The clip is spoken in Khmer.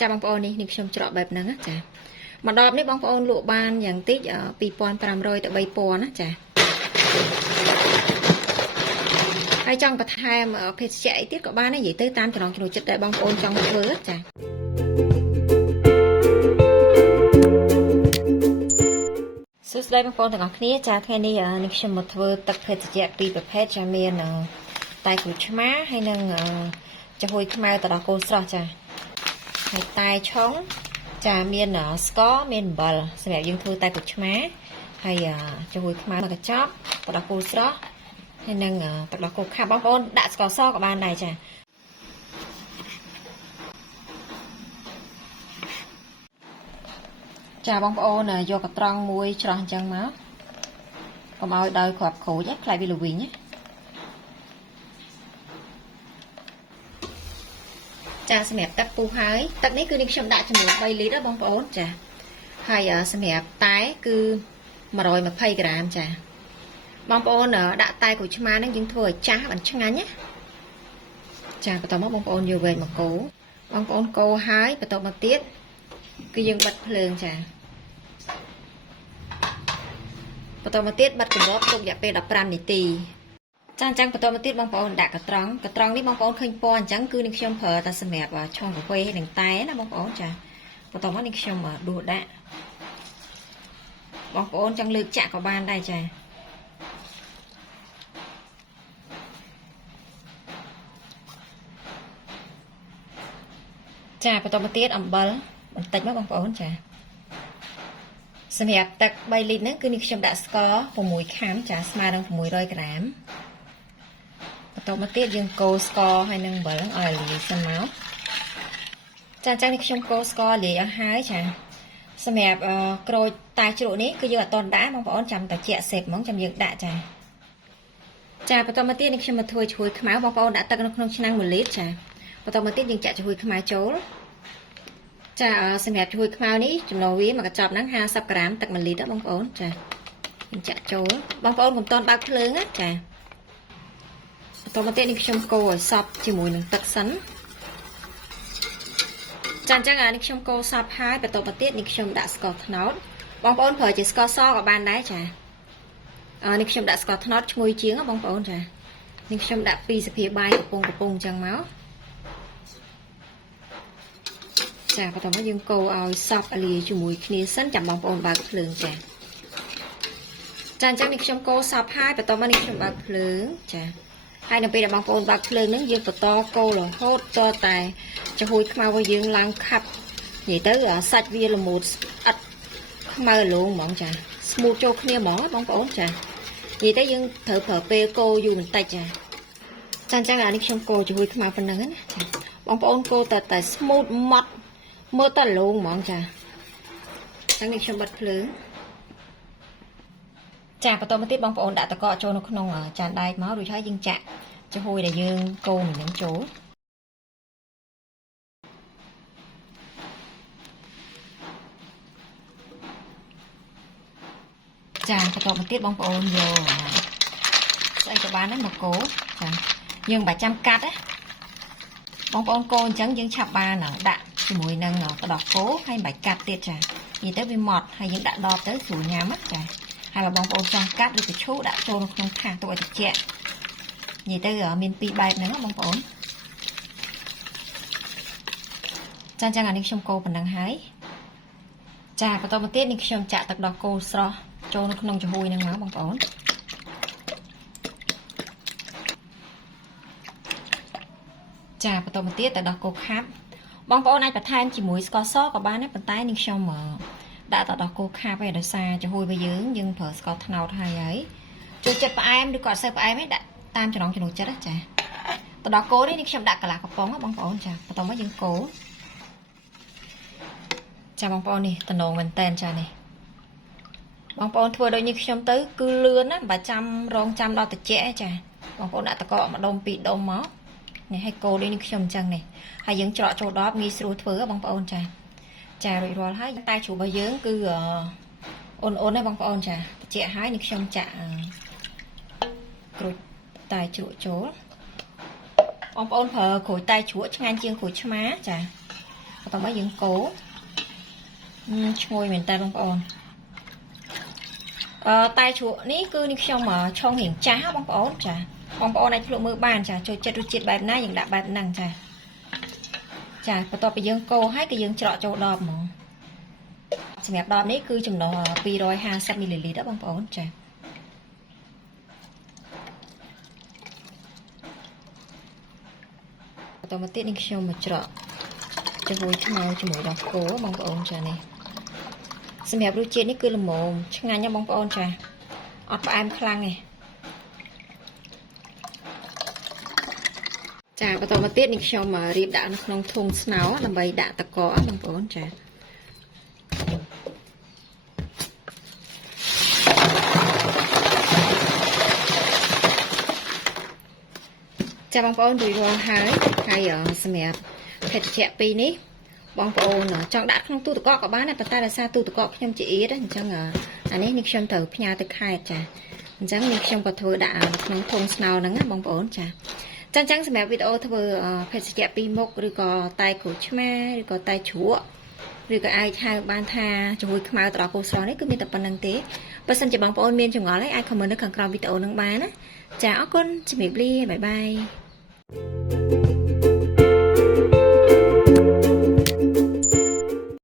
Chàoបងប្អូននេះខ្ញុំច្រកបែបហ្នឹងណាចាមកដបនេះបងប្អូនលក់បានយ៉ាងតិច2500ទៅ3000ណាចាហើយចង់បន្ថែមភេសជ្ជៈអីទៀតក៏បានដែរនិយាយទៅតាមចំណង់ចំណូលចិត្តដែលបងប្អូនចង់ធ្វើចាសួស្តីបងប្អូនទាំងអស់គ្នាចាថ្ងៃនេះនេះខ្ញុំមកធ្វើទឹកភេសជ្ជៈពីរប្រភេទចាមានតែក្រូចឆ្មាហើយនិងចំហុយខ្មៅទៅដល់កូនស្រស់ចាហើយតែឆុងចាមានស្ករមានអំបិលសម្រាប់យើងធ្វើតែក្រូចឆ្មាហើយចំហុយខ្មៅមកកញ្ចប់ទៅដល់កូនស្រស់ហើយនិងទឹកដោះគោខាប់បងប្អូនដាក់ស្ករសក៏បានដែរចាបងប្អូនយកកត្រង់មួយច្រោះអញ្ចឹងមកកុំឲ្យដោយគ្រាប់ក្រូចខ្លាចវាល្វីងណាចាសម្រាប់ទឹកពុះហើយទឹកនេះគឺនេះខ្ញុំដាក់ចំនួន3លីត្របងប្អូនចាហើយសម្រាប់តែគឺ120ក្រាមចាបងប្អូនដាក់តែក្រូចឆ្មាហ្នឹងយើងធ្វើឲ្យចាស់បានឆ្ងាញ់ណាចាបន្តមកបងប្អូនយកវែកមកកូរបងប្អូនកូរហើយបន្តមកទៀតគឺយើងបិទភ្លើងចាបន្តមកទៀតបិទកញ្ចប់ទុករយៈពេល15នាទីចាអញ្ចឹងបន្តមកទៀតបងប្អូនដាក់កត្រង់នេះបងប្អូនឃើញពណ៌អញ្ចឹងគឺនេះខ្ញុំប្រើតែសម្រាប់ឆុងកាហ្វេនិងតែណាបងប្អូនចាបន្តមកនេះខ្ញុំដួសដាក់បងប្អូនចង់លើកចាក់ក៏បានដែរចាចាបន្តមកទៀតអំបិលបន្តិចមកបងប្អូនចាសម្រាប់ទឹក3លីត្រហ្នឹងគឺនេះខ្ញុំដាក់ស្ករ6ខាំចាស្មើនឹង600ក្រាមបន្តមកទៀតយើងកូរស្ករហើយនឹងអំបិលឲ្យលាយសិនមកចាអញ្ចឹងនេះខ្ញុំកូរស្ករលាយអស់ហើយចាសម្រាប់ក្រូចតែជ្រក់នេះគឺយើងអត់តន់ដាក់បងប្អូនចាំតែជាក់សេពហ្មងចាំយើងដាក់ចាបន្តមកទៀតនេះខ្ញុំមកធ្វើជ្រោយខ្មៅបងប្អូនដាក់ទឹកនៅក្នុងឆ្នាំង1លីត្រចាបន្តមកទៀតយើងចាក់ជ្រោយខ្មៅចូលចាសម្រាប់ជ្រោយខ្មៅនេះចំណូលវាមកកញ្ចប់ហ្នឹង50ក្រាមទឹក1លីត្របងប្អូនចាយើងចាក់ចូលបងប្អូនកុំតន់បើកភ្លើងណាចាបន្តមកទៀតនេះខ្ញុំកូរឲ្យសព្វជាមួយនឹងទឹកសិនចាអញ្ចឹងនេះខ្ញុំកូរសព្វហើយបន្តមកទៀតនេះខ្ញុំដាក់ស្ករត្នោតបងប្អូនប្រើជាស្ករសក៏បានដែរចានេះខ្ញុំដាក់ស្ករត្នោតឈ្ងុយជាងបងប្អូនចានេះខ្ញុំដាក់2សភាបាយកំពុងអញ្ចឹងមកចាបន្តមកយើងកូរឲ្យសព្វលាយជាមួយគ្នាសិនចាំបងប្អូនបើកភ្លើងចាអញ្ចឹងនេះខ្ញុំកូរសព្វហើយបន្តមកនេះខ្ញុំបើកភ្លើងចាហើយនៅពេលដែលបងប្អូនបើកភ្លើងហ្នឹងយើងបន្តកូររហូតតតែចំហុយខ្មៅរបស់យើងឡើងខាប់និយាយទៅសាច់វាល្មូតស្អិតខ្មៅឡងហ្មងចាស្មូតចូលគ្នាហ្មងបងប្អូនចានិយាយទៅយើងត្រូវប្រើពេលកូរយូរបន្តិចចាអញ្ចឹងនេះខ្ញុំកូរចំហុយខ្មៅប៉ុណ្ណឹងណាចាបងប្អូនកូរតែស្មូតម៉ត់មើលតឡងហ្មងចាអញ្ចឹងនេះខ្ញុំបិទភ្លើងចាបន្តមកទៀតបងប្អូនដាក់ទឹកកកចូលនៅក្នុងចានដែកមករួចហើយយើងចាក់ចំហុយដែលយើងកូរនឹងចូលចាបន្តមកទៀតបងប្អូនយកស្អីក៏បានដែរមកកូរចាយើងមិនបាច់ចាំកាត់ណាបងប្អូនកូរអញ្ចឹងយើងឆាប់បានដាក់ជាមួយនឹងទឹកដោះគោហើយមិនបាច់កាត់ទៀតចានិយាយទៅវាម៉ត់ហើយយើងដាក់ដបទៅស្រួលញ៉ាំណាចាហើយបើបងប្អូនចង់កាត់ឬក៏ឈូសដាក់ចូលនៅក្នុងថាសទុកឲ្យត្រជាក់និយាយទៅមានពីរបែបហ្នឹងបងប្អូនចាអញ្ចឹងអានេះខ្ញុំកូរប៉ុណ្ណឹងហើយចាបន្តមកទៀតនេះខ្ញុំចាក់ទឹកដោះគោស្រស់ចូលនៅក្នុងចំហុយហ្នឹងមកបងប្អូនចាបន្តមកទៀតទឹកដោះគោខាប់បងប្អូនអាចបន្ថែមជាមួយស្ករសក៏បានដែរប៉ុន្តែនេះខ្ញុំដាក់ទឹកដោះគោខាប់ឯដោយសារចំហុយរបស់យើងប្រើស្ករត្នោតហើយចូលចិត្តផ្អែមឬក៏អត់សូវផ្អែមទេដាក់តាមចំណង់ចំណូលចិត្តណាចាទឹកដោះគោនេះខ្ញុំដាក់កន្លះកំប៉ុងបងប្អូនចាបន្តមកយើងកូរចាបងប្អូននេះតំណងមែនតែនចានេះបងប្អូនធ្វើដូចនេះខ្ញុំទៅគឺលឿនណាមិនបាច់ចាំរងចាំដល់ត្រជាក់ទេចាបងប្អូនដាក់ទឹកកកម្ដុំពីរដុំមកនេះឲ្យកូរដូចនេះខ្ញុំអញ្ចឹងនេះហើយយើងច្រកចូលដបងាយស្រួលធ្វើបងប្អូនចារួចរាល់ហើយតែជ្រូករបស់យើងគឺអូនហ្នឹងបងប្អូនចាត្រជាក់ហើយនេះខ្ញុំចាក់ក្រូចតែជ្រក់ចូលបងប្អូនប្រើក្រូចតែជ្រក់ឆ្ងាញ់ជាងក្រូចឆ្មាចា បន្តមកយើងកូរឈ្ងុយមែនតើបងប្អូនតែជ្រក់នេះគឺនេះខ្ញុំឆុងរៀងចាស់បងប្អូនចាបងប្អូនអាចភ្លក់មើលបានចាចូលចិត្តរសជាតិបែបណាយើងដាក់បែបហ្នឹងចាបន្ទាប់ពីយើងកូរហើយគឺយើងច្រកចូលដបហ្មងសម្រាប់ដបនេះគឺចំណុះ250មីលីលីត្របងប្អូនចាបន្តមកទៀតនេះខ្ញុំមកច្រកជាមួយខ្មៅជាមួយដល់គោបងប្អូនចានេះសម្រាប់រសជាតិនេះគឺល្មមឆ្ងាញ់ណាស់បងប្អូនចាអត់ផ្អែមខ្លាំងទេចាបន្តមកទៀតនេះខ្ញុំរៀបដាក់នៅក្នុងធុងស្នោដើម្បីដាក់តកបងប្អូនចាបងប្អូនរួចរាល់ហើយសម្រាប់ភេសជ្ជៈពីរនេះបងប្អូនចង់ដាក់ក្នុងទូទឹកកកក៏បានដែរប៉ុន្តែដោយសារទូទឹកកកខ្ញុំជាអៀតអញ្ចឹងអានេះខ្ញុំត្រូវផ្ញើទៅខេត្តចាអញ្ចឹងនេះខ្ញុំក៏ធ្វើដាក់ក្នុងធុងស្នោហ្នឹងណាបងប្អូនចាអញ្ចឹងសម្រាប់វីដេអូធ្វើភេសជ្ជៈពីរមុខឬក៏តែក្រូចឆ្មាឬក៏តែជ្រក់ឬក៏អាចហៅបានថាជាមួយខ្មៅត្រកូលស្រស់នេះគឺមានតែប៉ុណ្្នឹងទេបើសិនជាបងប្អូនមានចម្ងល់អាច comment នៅខាងក្រោមវីដេអូហ្នឹងបានណាចាអរគុណជំរាបលាបាយបាយ